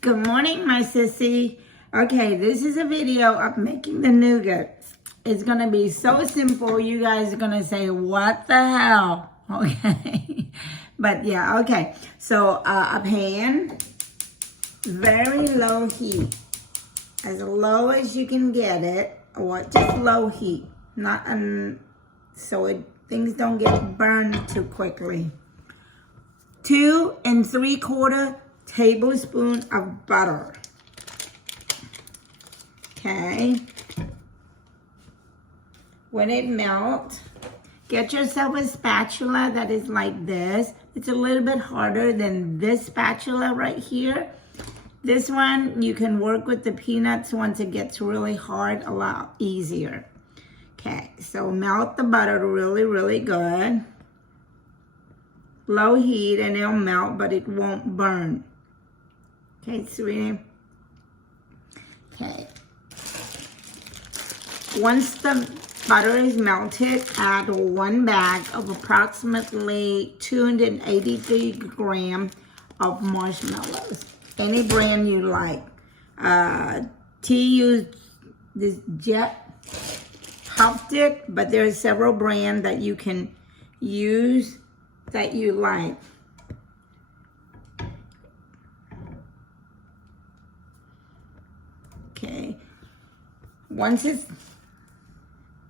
Good morning, my sissy. Okay, this is a video of making the nougat. It's gonna be so simple. You guys are gonna say, what the hell? Okay, but yeah, okay. So a pan, very low heat, as low as you can get it, or just low heat, not so things don't get burned too quickly. 2 3/4 tablespoons of butter. Okay. When it melts, get yourself a spatula that is like this. It's a little bit harder than this spatula right here. This one, you can work with the peanuts once it gets really hard, a lot easier. Okay, so melt the butter really, really good. Low heat and it'll melt, but it won't burn. Okay, sweetie. Okay. Once the butter is melted, add 1 bag of approximately 283 grams of marshmallows. Any brand you like. T used this Jet puffed it, but there are several brands that you can use that you like. Okay, once it's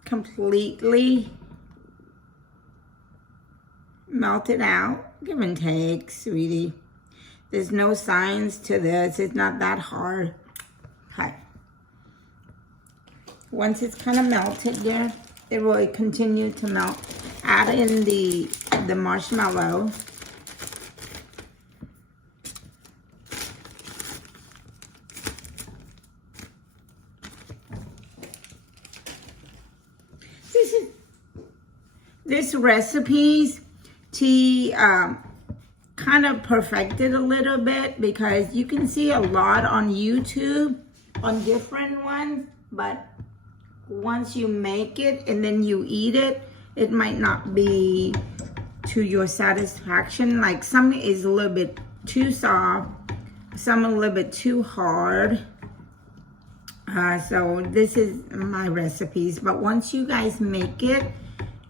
completely melted out, give and take, sweetie. There's no science to this. It's not that hard. Okay. Once it's kind of melted there, it will continue to melt. Add in the marshmallow. This recipe, T kind of perfected a little bit because you can see a lot on YouTube on different ones, but once you make it and then you eat it, it might not be to your satisfaction. Like some is a little bit too soft, some a little bit too hard. So this is my recipes, but once you guys make it,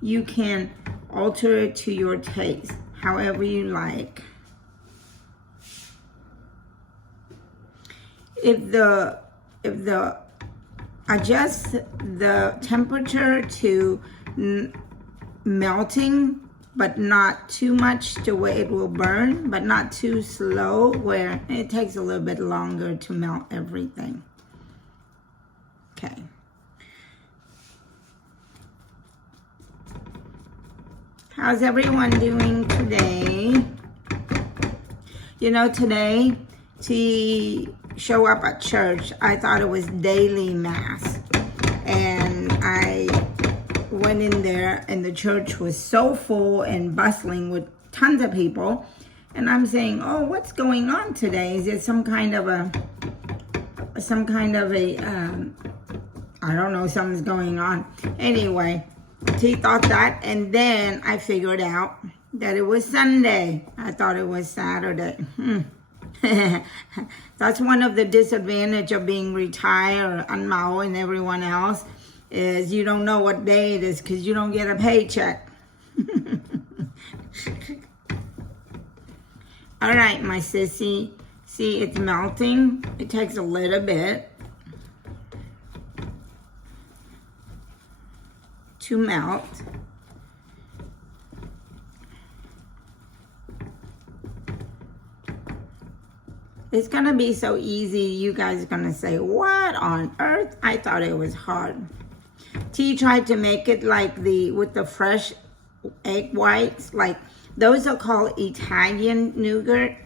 you can alter it to your taste, however you like. If the adjust the temperature to melting, but not too much to where it will burn, but not too slow where it takes a little bit longer to melt everything. Okay. How's everyone doing today? You know, today to show up at church, I thought it was daily mass. And I went in there and the church was so full and bustling with tons of people. And I'm saying, oh, what's going on today? Is it some kind of a, I don't know, something's going on. Anyway, he thought that, and then I figured out that it was Sunday. I thought it was Saturday. That's one of the disadvantages of being retired, or unmao, and everyone else, is you don't know what day it is because you don't get a paycheck. All right, my sissy. See, it's melting. It takes a little bit to melt. It's gonna be so easy. You guys are gonna say, what on earth? I thought it was hard. T tried to make it like with the fresh egg whites. Like those are called Italian nougat.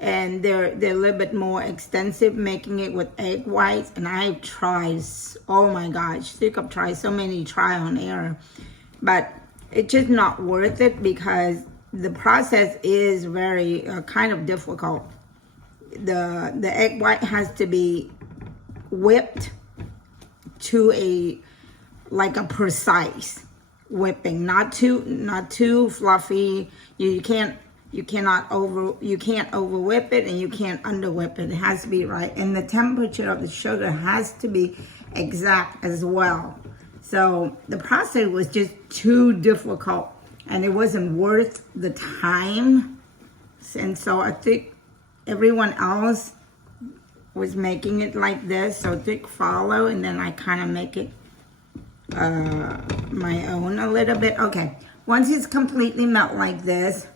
And they're a little bit more extensive, making it with egg whites. And I've tried, oh my gosh, I've tried so many trial and error. But it's just not worth it because the process is very kind of difficult. The egg white has to be whipped to like a precise whipping, not too fluffy. You You can't over whip it, and you can't under whip it. It has to be right. And the temperature of the sugar has to be exact as well. So the process was just too difficult, and it wasn't worth the time. And so I think everyone else was making it like this, so Dick follow, and then I kind of make it my own a little bit. Okay, once it's completely melt like this,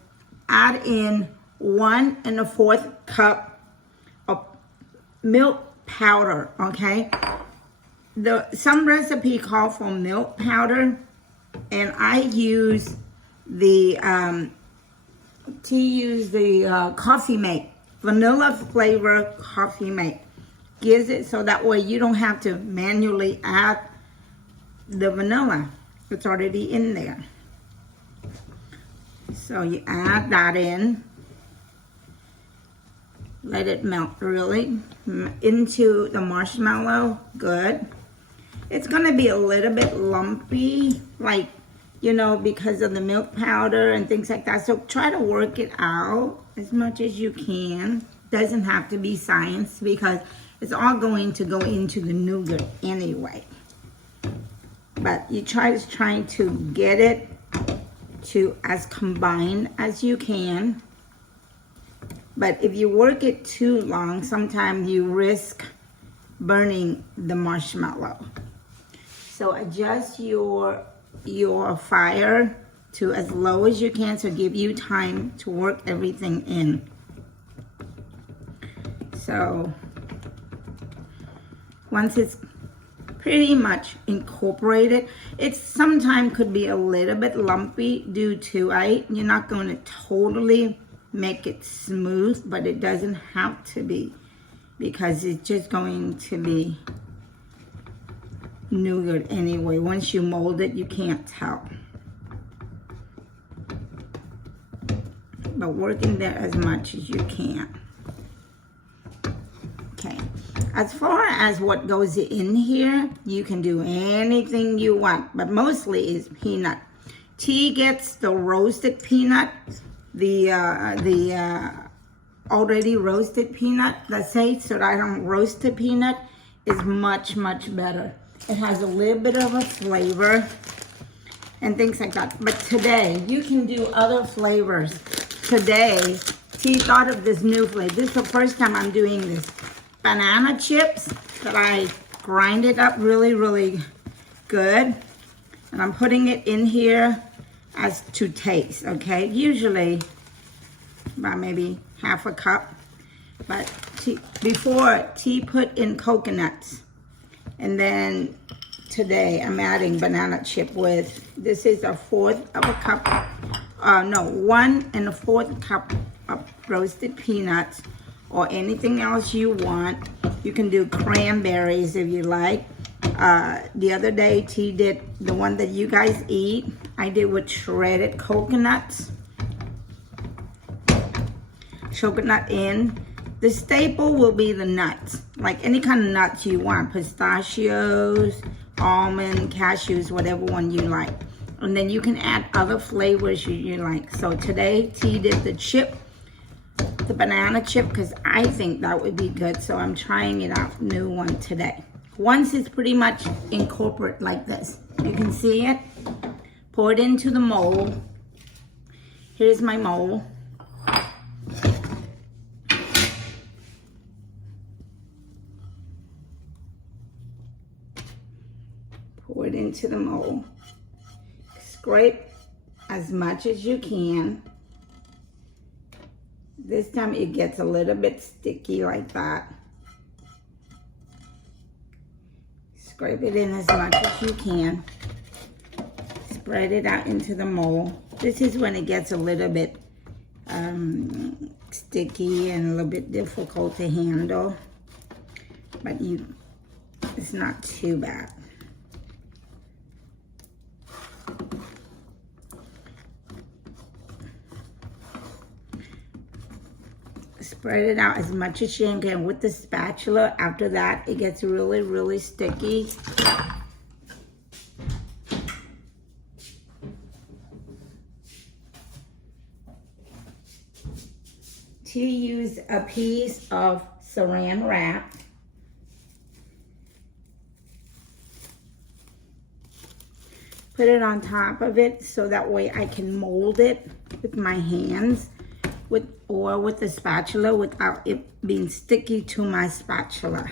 add in 1 1/4 cup of milk powder. Okay, some recipe call for milk powder, and I use the coffee mate. Vanilla flavor coffee mate gives it so that way you don't have to manually add the vanilla. It's already in there. So you add that in. Let it melt really into the marshmallow. Good. It's gonna be a little bit lumpy, like, you know, because of the milk powder and things like that. So try to work it out as much as you can. Doesn't have to be science because it's all going to go into the nougat anyway. But you trying to get it to as combined as you can. But if you work it too long, sometimes you risk burning the marshmallow. So adjust your fire to as low as you can to give you time to work everything in. So once it's pretty much incorporated, it sometimes could be a little bit lumpy due to you're not going to totally make it smooth, but it doesn't have to be because it's just going to be nougat anyway. Once you mold it, you can't tell. But work in there as much as you can. Okay. As far as what goes in here, you can do anything you want, but mostly is peanut. T gets the roasted peanut, the already roasted peanut. Let's say, so that I don't roast the peanut is much, much better. It has a little bit of a flavor and things like that. But today, you can do other flavors. Today, T thought of this new flavor. This is the first time I'm doing this. Banana chips that I grinded up really, really good. And I'm putting it in here as to taste, okay? Usually about maybe half a cup. But before, T put in coconuts. And then today I'm adding banana chip with, this is 1/4 of a cup, 1 1/4 cup of roasted peanuts or anything else you want. You can do cranberries if you like. The other day T did the one that you guys eat. I did with shredded coconuts. Coconut in. The staple will be the nuts, like any kind of nuts you want, pistachios, almond, cashews, whatever one you like. And then you can add other flavors you like. So today, T did the chip, the banana chip, because I think that would be good. So I'm trying it out, new one today. Once it's pretty much incorporate like this, you can see it, pour it into the mold. Here's my mold. Pour it into the mold. Scrape as much as you can. This time it gets a little bit sticky like that. Scrape it in as much as you can. Spread it out into the mold. This is when it gets a little bit sticky and a little bit difficult to handle. But it's not too bad. Spread it out as much as you can with the spatula. After that, it gets really, really sticky. T used a piece of saran wrap. Put it on top of it so that way I can mold it with my hands or with the spatula without it being sticky to my spatula.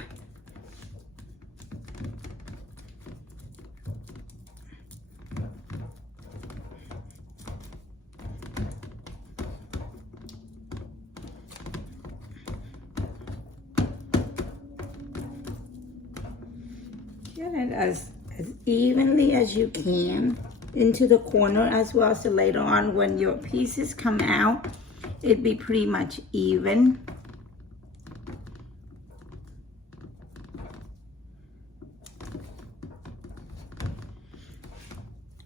Get it as evenly as you can into the corner as well, so later on when your pieces come out, it'd be pretty much even.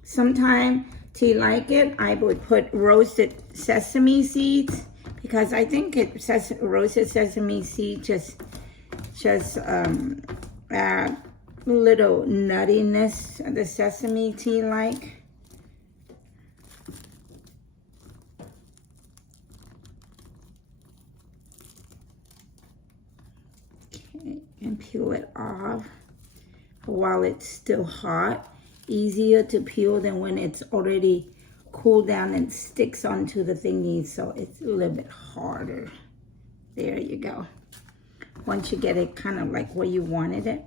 Sometimes to like it, I would put roasted sesame seeds because I think roasted sesame seeds just add a little nuttiness of the sesame tea like. Okay, and peel it off while it's still hot. Easier to peel than when it's already cooled down and sticks onto the thingy, so it's a little bit harder. There you go. Once you get it kind of like where you wanted it.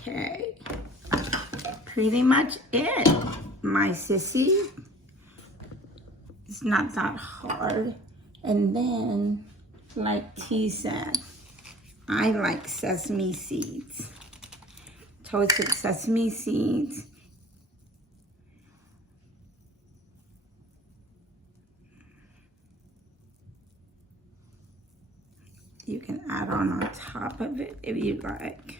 Okay, pretty much it, my sissy. It's not that hard. And then, like T said, I like sesame seeds. Toasted sesame seeds. You can add on top of it if you like.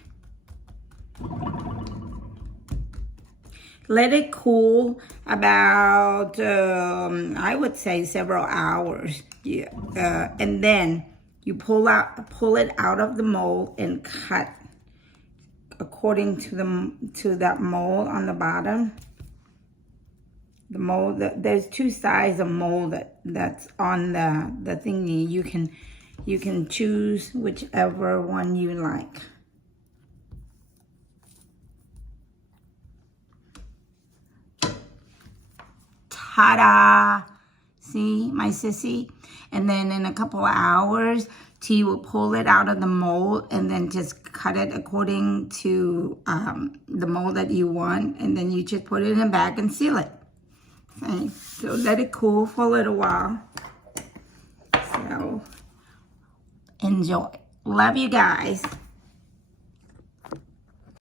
Let it cool about, I would say several hours. Yeah. And then you pull it out of the mold and cut according to that mold on the bottom. The mold, there's two sides of mold that's on the thingy. You can choose whichever one you like. Ta-da! See, my sissy? And then in a couple of hours, T will pull it out of the mold and then just cut it according to the mold that you want. And then you just put it in a bag and seal it. Okay, so let it cool for a little while. So, enjoy. Love you guys.